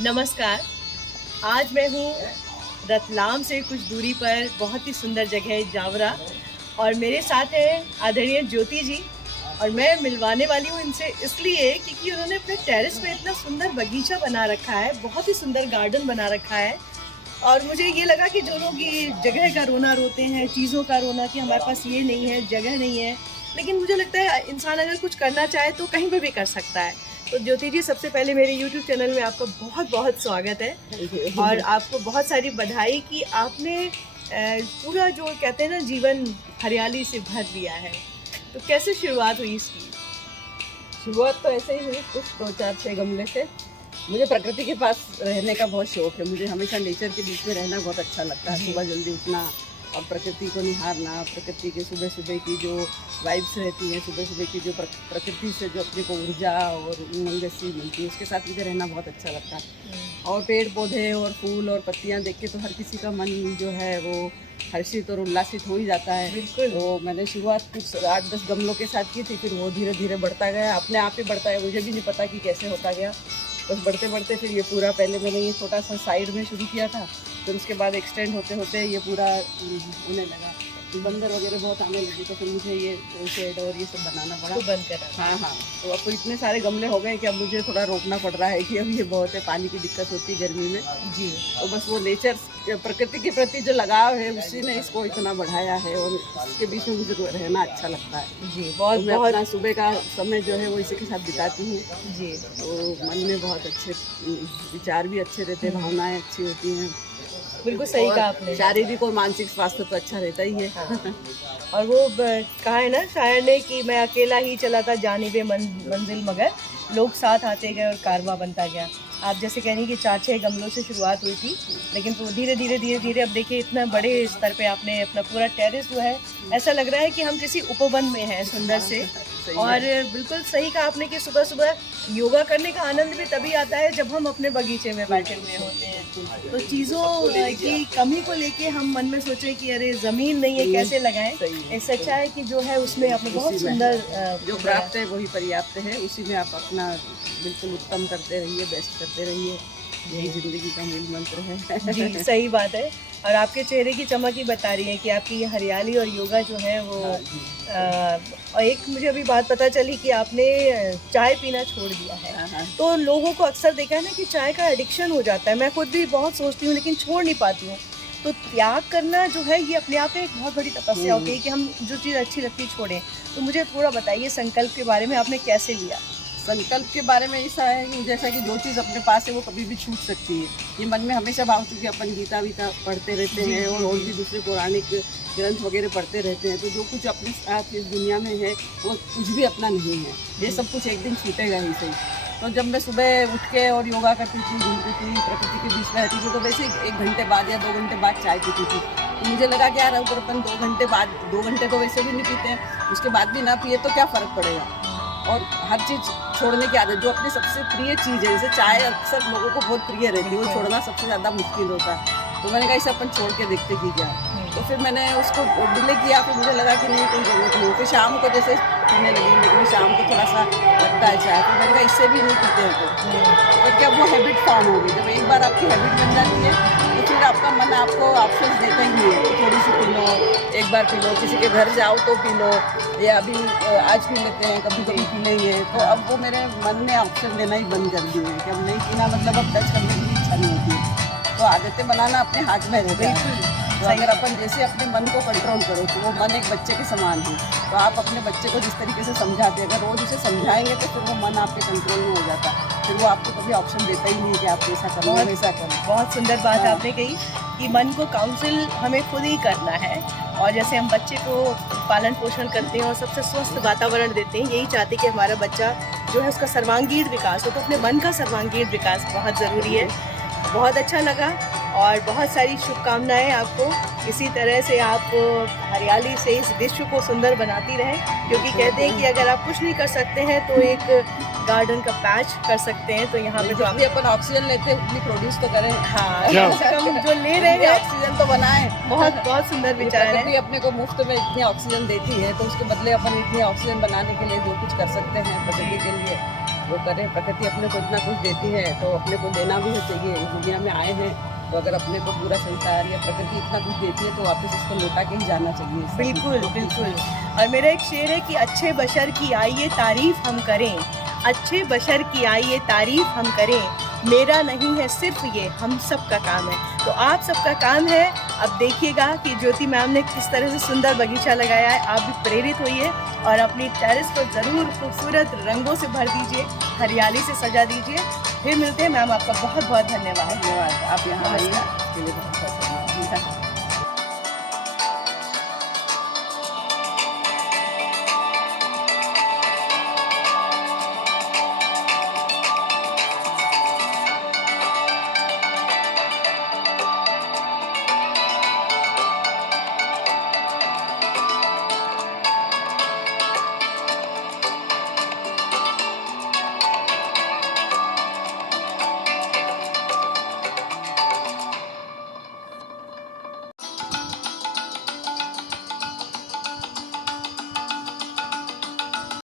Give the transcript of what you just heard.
नमस्कार। आज मैं हूँ रतलाम से कुछ दूरी पर बहुत ही सुंदर जगह जावरा और मेरे साथ हैं आदरणीय ज्योति जी। और मैं मिलवाने वाली हूँ इनसे इसलिए क्योंकि उन्होंने अपने टेरेस पे इतना सुंदर बगीचा बना रखा है, बहुत ही सुंदर गार्डन बना रखा है। और मुझे ये लगा कि जो लोग ये जगह का रोना रोते हैं, चीज़ों का रोना कि हमारे पास ये नहीं है, जगह नहीं है, लेकिन मुझे लगता है इंसान अगर कुछ करना चाहे तो कहीं पे भी कर सकता है। तो ज्योति जी, सबसे पहले मेरे यूट्यूब चैनल में आपका बहुत बहुत स्वागत है और आपको बहुत सारी बधाई कि आपने पूरा जो कहते हैं ना जीवन हरियाली से भर दिया है। तो कैसे शुरुआत हुई इसकी? शुरुआत तो ऐसे ही हुई, कुछ 2-4-6 गमले से। मुझे प्रकृति के पास रहने का बहुत शौक है। मुझे हमेशा नेचर के बीच में रहना बहुत अच्छा लगता है। सुबह जल्दी उठना और प्रकृति को निहारना, प्रकृति के सुबह सुबह की जो वाइब्स रहती हैं, सुबह सुबह की जो प्रकृति से जो अपने को ऊर्जा और उमंग सी मिलती है, उसके साथ मुझे रहना बहुत अच्छा लगता है। और पेड़ पौधे और फूल और पत्तियां देख के तो हर किसी का मन जो है वो हर्षित और उल्लासित हो ही जाता है। बिल्कुल। तो मैंने शुरुआत कुछ 8-10 गमलों के साथ की थी, फिर वो धीरे धीरे बढ़ता गया, अपने आप ही बढ़ता है, मुझे भी नहीं पता कि कैसे होता गया। बस बढ़ते बढ़ते फिर ये पूरा, पहले मैंने ये छोटा सा साइड में शुरू किया था, फिर उसके बाद एक्सटेंड होते होते ये पूरा होने लगा। बंदर वगैरह बहुत आने लगे तो फिर मुझे ये शेड और ये सब बनाना पड़ा। तो बंद करा। हाँ, तो अब तो इतने सारे गमले हो गए कि अब मुझे थोड़ा रोकना पड़ रहा है कि अब ये बहुत है, पानी की दिक्कत होती है गर्मी में जी। तो बस वो नेचर, प्रकृति के प्रति जो लगाव है उसी ने इसको इतना बढ़ाया है और इसके बीच में मुझे रहना अच्छा लगता है जी, तो बहुत मैं बहुत अपना सुबह का समय जो है वो इसी के साथ बिताती हूँ। जी। तो मन में बहुत अच्छे विचार भी अच्छे रहते हैं, भावनाएं अच्छी होती हैं। बिल्कुल सही कहा आपने। शारीरिक और मानसिक स्वास्थ्य तो अच्छा रहता ही है। हाँ। और वो कहा है ना शायर ने कि मैं अकेला ही चला था जानिबे मंजिल, मगर लोग साथ आते गए और कारवां बनता गया। आप जैसे कह रही कि 4-6 गमलों से शुरुआत हुई थी, लेकिन तो धीरे धीरे अब देखिए इतना बड़े स्तर पे आपने अपना पूरा टेरेस जो है, ऐसा लग रहा है कि हम किसी उपवन में हैं सुंदर से। और बिल्कुल सही कहा आपने कि सुबह सुबह योगा करने का आनंद भी तभी आता है जब हम अपने बगीचे में बैठे हुए होते हैं। तो चीज़ों की कमी को लेके हम मन में सोचे कि अरे ज़मीन नहीं है, कैसे लगाएं। इससे अच्छा है कि जो है उसमें आपने बहुत सुंदर जो प्राप्त है वही पर्याप्त है, उसी में आप अपना बिल्कुल उत्तम करते रहिए, बेस्ट करते रहिए, यही जिंदगी का मूल मंत्र है। जी, सही बात है। और आपके चेहरे की चमक ही बता रही है कि आपकी ये हरियाली और योगा जो है वो और एक मुझे अभी बात पता चली कि आपने चाय पीना छोड़ दिया है। तो लोगों को अक्सर देखा है ना कि चाय का एडिक्शन हो जाता है। मैं खुद भी बहुत सोचती हूँ लेकिन छोड़ नहीं पाती हूँ। तो त्याग करना जो है ये अपने आप में एक बहुत बड़ी तपस्या होती है कि हम जो चीज़ अच्छी लगती है छोड़ें। तो मुझे थोड़ा बताइए संकल्प के बारे में, आपने कैसे लिया? संकल्प के बारे में ऐसा है कि जैसा कि जो चीज़ अपने पास है वो कभी भी छूट सकती है, ये मन में हमेशा भाव, चूँकि अपन गीता वीता पढ़ते रहते हैं और भी दूसरे पौराणिक ग्रंथ वगैरह पढ़ते रहते हैं, तो जो कुछ अपने साथ इस दुनिया में है वो कुछ भी अपना नहीं है, ये सब कुछ एक दिन छूटेगा ही सही। तो जब मैं सुबह उठ के और योगा करती थी, घूमती थी, प्रकृति के बीच में रहती थी, तो वैसे 1 घंटे बाद या 2 घंटे बाद चाय पीती थी। तो मुझे लगा कि यार अगर अपन 2 घंटे बाद, 2 घंटे तो वैसे भी नहीं पीते हैं, उसके बाद भी ना पिए तो क्या फ़र्क पड़ेगा। और हर चीज़ छोड़ने की आदत, जो अपनी सबसे प्रिय चीज़ है, जैसे चाय अक्सर लोगों को बहुत प्रिय रहती है, वो छोड़ना सबसे ज़्यादा मुश्किल होता है। तो मैंने कहा इसे अपन छोड़ के देखते कि क्या। तो फिर मैंने उसको डिले किया, फिर मुझे लगा कि नहीं कोई ज़रूरत नहीं। फिर शाम को जैसे पीने लगी, लेकिन शाम को थोड़ा सा लगता है चाय, फिर मैंने कहा इससे भी नहीं पीते हैं तो क्या, वो हैबिट फॉर्म होगी। जब एक बार आपकी हैबिट बन जाती है तो फिर आपका मन आपको ऑप्शन देता ही नहीं है कि थोड़ी सी पी लो, एक बार पी लो, किसी के घर जाओ तो पी लो, या अभी आज पी लेते हैं, कभी कभी पी लेंगे। तो अब वो मेरे मन ने ऑप्शन देना ही बंद कर दिए हैं कि अब नहीं पीना, मतलब अब टच करने की इच्छा नहीं होती है। तो आदतें बनाना अपने हाथ में रहता है। तो अगर अपन जैसे अपने मन को कंट्रोल करो, तो वो मन एक बच्चे के समान है। तो आप अपने बच्चे को जिस तरीके से समझाते हैं, अगर रोज उसे समझाएंगे तो फिर वो मन आपके कंट्रोल में हो जाता है, फिर वो आपको कभी ऑप्शन देता ही नहीं कि आप ऐसा करो, वैसा करो। बहुत सुंदर बात आपने कही कि मन को काउंसिल हमें खुद ही करना है। और जैसे हम बच्चे को पालन पोषण करते हैं और सबसे स्वस्थ वातावरण देते हैं, यही चाहते हैं कि हमारा बच्चा जो है उसका सर्वांगीण विकास हो, तो अपने मन का सर्वांगीण विकास बहुत ज़रूरी है। बहुत अच्छा लगा और बहुत सारी शुभकामनाएं आपको। इसी तरह से आप हरियाली से इस विश्व को सुंदर बनाती रहें, क्योंकि कहते हैं कि अगर आप कुछ नहीं कर सकते हैं तो एक गार्डन का पैच कर सकते हैं। तो यहाँ पे जो जितनी अपन ऑक्सीजन लेते हैं उतनी प्रोड्यूस तो करें। हाँ, कम से कम जो ले रहे हैं ऑक्सीजन तो बनाएं। बहुत सुंदर विचार है। प्रकृति अपने को मुफ्त में इतनी ऑक्सीजन देती है, तो उसके बदले अपन इतनी ऑक्सीजन बनाने के लिए जो कुछ कर सकते हैं प्रकृति के लिए, वो करें। प्रकृति अपने को इतना कुछ देती है तो अपने को देना भी चाहिए। इस दुनिया में आए हैं तो अगर अपने को पूरा संसार या प्रकृति इतना कुछ देती है तो वापस इसको लौटा के ही जाना चाहिए। बिल्कुल बिल्कुल। और मेरा एक शेर है कि अच्छे बशर की आइए तारीफ हम करें, अच्छे बशर की आइए तारीफ हम करें, मेरा नहीं है सिर्फ ये, हम सब का काम है। तो आप सबका काम है। अब देखिएगा कि ज्योति मैम ने किस तरह से सुंदर बगीचा लगाया है। आप भी प्रेरित होइए और अपनी टेरेस को ज़रूर खूबसूरत रंगों से भर दीजिए, हरियाली से सजा दीजिए। फिर मिलते हैं मैम, आपका बहुत बहुत धन्यवाद। धन्यवाद। आप यहाँ आइए, इसके लिए बहुत बहुत धन्यवाद।